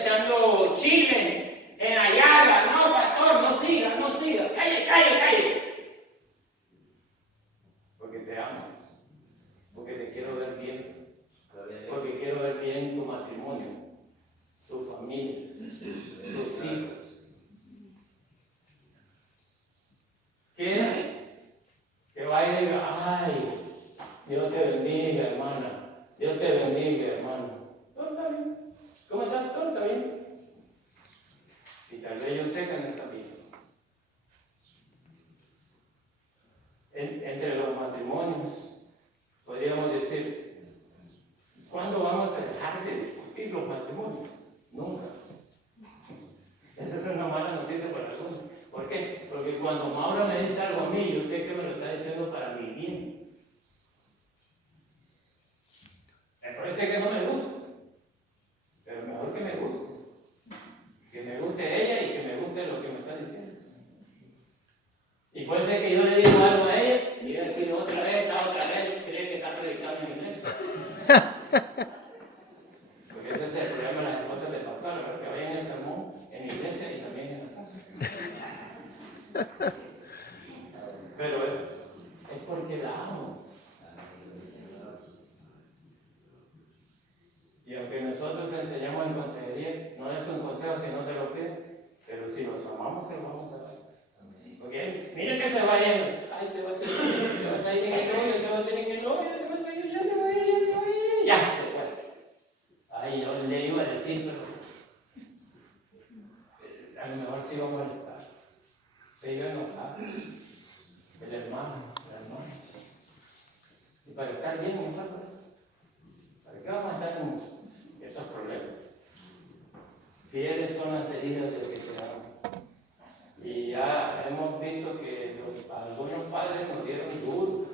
echando chile en la llaga. No, pastor, no siga, calle. Porque te amo, porque te quiero ver bien, porque quiero ver bien tu matrimonio, tu familia, tus hijos. Que vaya y diga, Dios te bendiga, hermana. Dios te bendiga, hermano. Todo está bien. ¿Cómo está? Todo está bien. Y tal vez yo sé que no está bien. Entre los matrimonios, podríamos decir, ¿cuándo vamos a dejar de discutir los matrimonios? Nunca. Esa es una mala noticia para algunos. ¿Por qué? Porque cuando Maura me dice algo a mí, yo sé que me lo está diciendo para mi bien. Me parece que no me gusta, pero mejor que me guste. Que me guste ella y que me guste lo que me está diciendo. Y puede ser que yo le diga algo a ella y ella decir otra vez, cree que está predicando en la iglesia. Porque ese es el problema de las esposas de pastor, pero que vayan el sermón en la iglesia y también en la casa. Pero es porque la amo. Y aunque nosotros enseñamos en consejería, no es un consejo si no te lo pide, pero si los amamos, se lo vamos a dar. ¿Ok? Mira que se va yendo. Te vas a ir, te vas a ir en el novio, te vas a ir en el novio, te vas a ir, ya se va a ir. Ya se fue. Yo le iba a decir, pero a lo mejor sí va a molestar, se iba a enojar, el hermano, la hermana. Y para estar bien, hermano, ¿para qué vamos a estar con esos problemas? Fieles son las heridas del que se ama. Y ya hemos visto que algunos padres nos dieron duro,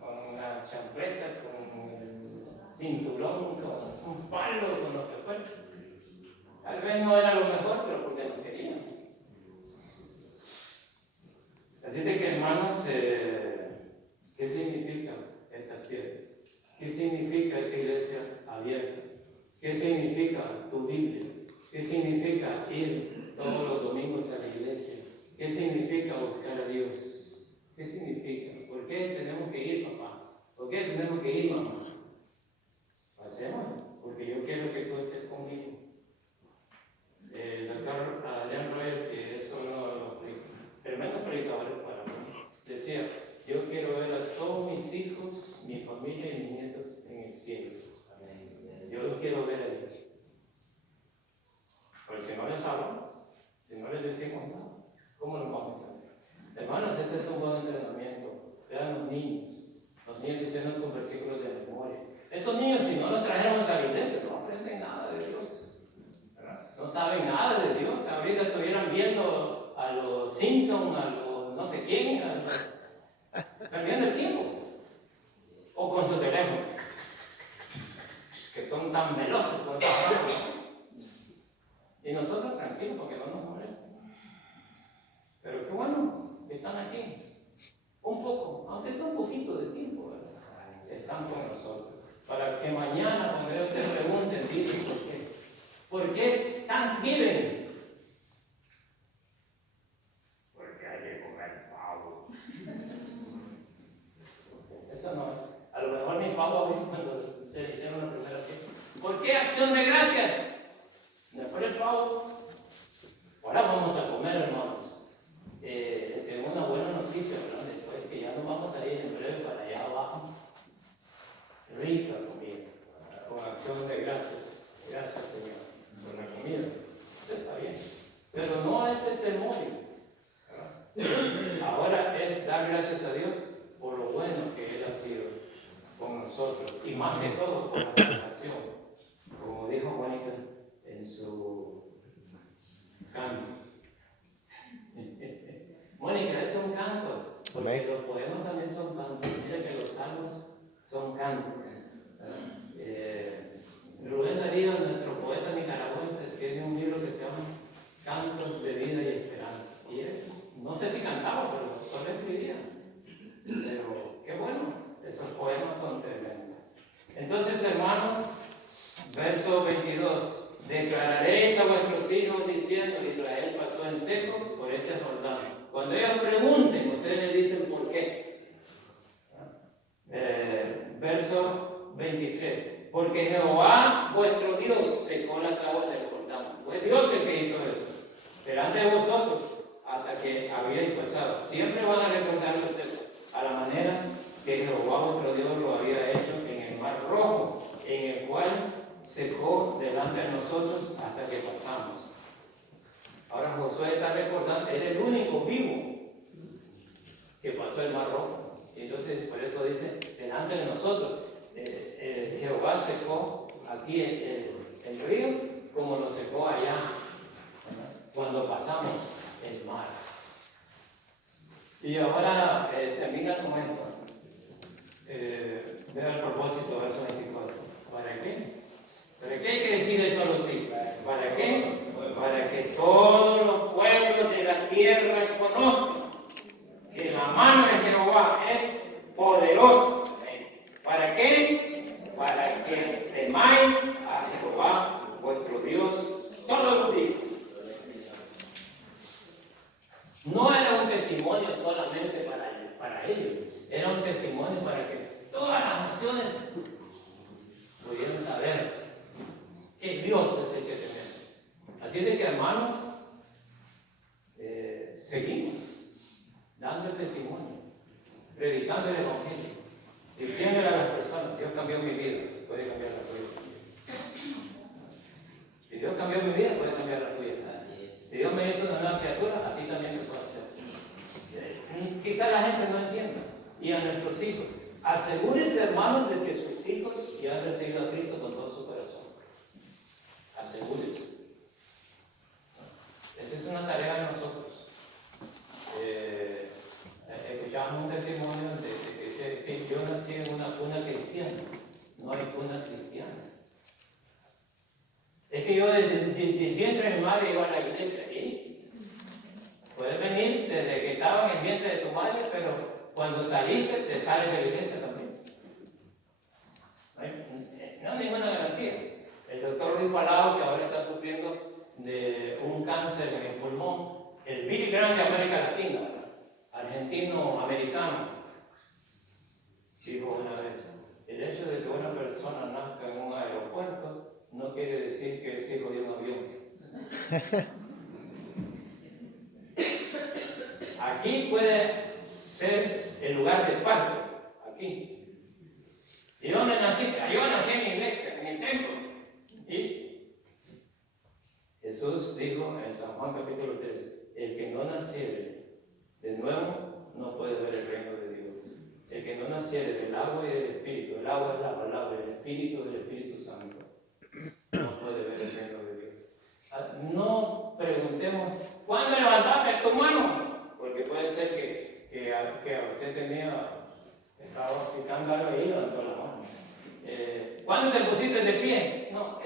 con la chancleta, con el cinturón, con un palo, con lo que fuera. Tal vez no era lo mejor, pero porque nos querían. Así de que, hermanos, ¿qué significa esta fiesta? ¿Qué significa esta iglesia abierta? ¿Qué significa tu Biblia? ¿Qué significa ir todos los domingos a la iglesia? ¿Qué significa buscar a Dios? ¿Qué significa? ¿Por qué tenemos que ir, papá? ¿Por qué tenemos que ir, mamá? Hacemos, porque yo quiero que tú estés conmigo. El doctor Adrián Royer, que es uno de los tremendos predicadores para mí, decía: yo quiero ver a todos mis hijos, mi familia y mis nietos en el cielo. Yo los quiero ver a ellos. Pero si no les hablamos, si no les decimos nada, ¿cómo nos vamos a ver? Hermanos, este es un buen entrenamiento. Vean los niños. Los niños diciendo sus versículos de memoria. Estos niños, si no los trajéramos a la iglesia, no aprenden nada de Dios. ¿Verdad? No saben nada de Dios. Ahorita estuvieran viendo a los Simpsons, a los no sé quién, perdiendo el tiempo. O con su teléfono, que son tan veloces con su teléfono. Y nosotros tranquilos porque no nos molestan. Pero qué bueno que están aquí. Un poco, aunque sea un poquito de tiempo, ¿verdad? Están con nosotros. Para que mañana, cuando ellos te pregunten, digan por qué. ¿Por qué Thanksgiving? Porque hay que comer pavo. Eso no es. A lo mejor ni pavo había cuando se hicieron la primera fiesta. ¿Por qué acción de gracias? Después el pavo. Ahora vamos a comer, hermanos. Tengo una buena noticia, ¿verdad? Después que ya nos vamos a ir en breve para allá abajo. Rica comida, con acción de gracias. Gracias, Señor, por la comida. Está bien. Pero no es ese móvil. Ahora es dar gracias a Dios por lo bueno que Él ha sido con nosotros. Y más que todo, por la salvación. Como dijo Mónica en su canto. Mónica, es un canto, porque los poemas también son cantos. Mira que los salmos son cantos. Rubén Darío, nuestro poeta nicaragüense, tiene un libro que se llama Cantos de Vida y Esperanza. Y él, no sé si cantaba, pero solo escribía. Pero qué bueno, esos poemas son tremendos. Entonces, hermanos, verso 22. Declararéis a vuestros hijos diciendo: Israel pasó en seco por este Jordán. Cuando ellos pregunten, ustedes les dicen por qué. Verso 23. Porque Jehová vuestro Dios secó las aguas del Jordán. Fue Dios el que hizo eso. Delante de vosotros, hasta que habíais pasado. Siempre van a recordarles eso. A la manera que Jehová vuestro Dios lo había hecho en el Mar Rojo, en el cual secó delante de nosotros hasta que pasamos. Ahora Josué está recordando, era el único vivo que pasó el Mar Rojo. Y entonces por eso dice, delante de nosotros, Jehová secó aquí el río como lo secó allá, cuando pasamos el mar. Y ahora termina con esto. Vea el propósito, verso 24. ¿Para qué? ¿Para qué hay que decir eso a los hijos? ¿Para qué? Para que todos los pueblos de la tierra conozcan que la mano de Jehová es poderosa. ¿Para qué? Para que temáis a Jehová vuestro Dios todos los días. No era un testimonio solamente para ellos, era un testimonio para que todas las naciones pudieran saber que Dios es el que tenemos. Así de que, hermanos, seguimos dando el testimonio, predicando el Evangelio, diciéndole a las personas: Dios cambió mi vida, puede cambiar la tuya. Si Dios cambió mi vida, puede cambiar la tuya. Es que yo desde el vientre de mi madre iba a la iglesia. ¿Y? Puedes venir desde que estaba en el vientre de tu madre, pero cuando saliste, te sales de la iglesia también. No hay ninguna garantía. El doctor Luis Palau, que ahora está sufriendo de un cáncer en el pulmón, el Billy Graham de América Latina, argentino-americano, dijo una vez: el hecho de que una persona nazca en un aeropuerto no quiere decir que es hijo de un avión. Aquí puede ser el lugar de parto, aquí. ¿Y dónde nací? Yo nací en la iglesia, en el templo. Y Jesús dijo en San Juan capítulo 3, el que no naciere de nuevo no puede ver el reino de Dios. El que no naciere del agua y del Espíritu, el agua es la palabra, el Espíritu es el Espíritu Santo, no puede ver el reino de Dios. No preguntemos, ¿cuándo levantaste tu mano? Porque puede ser que a usted estaba picando algo ahí y levantó la mano. ¿Cuándo te pusiste de pie? No,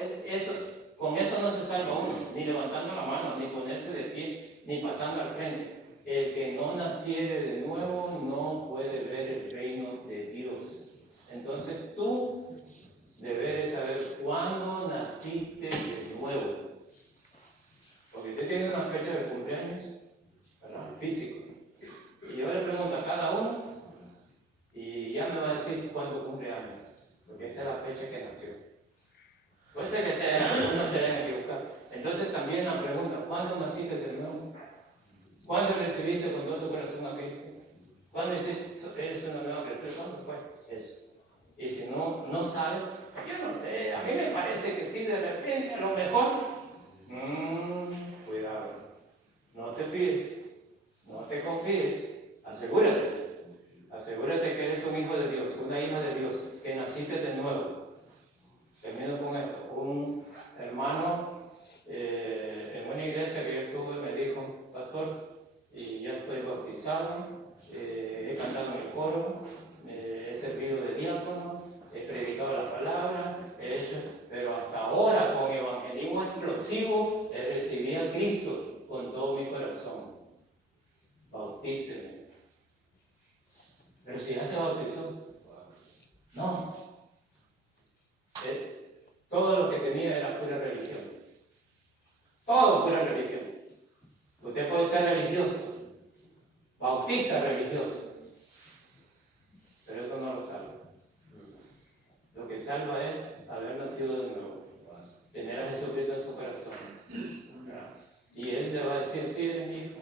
con eso no se salva uno, ni levantando la mano, ni ponerse de pie, ni pasando al frente. El que no naciere de nuevo no puede ver el reino de Dios. Entonces tú deberes saber cuándo naciste de nuevo. Porque usted tiene una fecha de cumpleaños, ¿verdad? Físico. Y yo le pregunto a cada uno y ya me va a decir cuándo cumple años. Porque esa es la fecha que nació. Puede ser que algunos se hayan equivocado. Entonces también la pregunta, ¿cuándo naciste de nuevo? ¿Cuándo recibiste con todo tu corazón a Cristo? ¿Cuándo eres una nueva criatura? ¿Cuándo fue eso? Y si no sabes, yo no sé, a mí me parece que sí, de repente, a lo mejor, cuidado, no te fíes, no te confíes, asegúrate que eres un hijo de Dios, una hija de Dios, que naciste de nuevo. Termino con esto. Un hermano en una iglesia que yo estuve me dijo: pastor, y ya estoy bautizado, he cantado en el coro, he servido de diácono, he predicado la palabra, pero hasta ahora con evangelismo explosivo recibí a Cristo con todo mi corazón. Bautíceme. Pero si ya se bautizó, no. Todo lo que tenía era pura religión. Todo pura religión. Usted puede ser religioso, bautista religioso, pero eso no lo salva. Lo que salva es haber nacido de nuevo, tener a Jesucristo en su corazón. Y Él le va a decir: sí, eres mi hijo.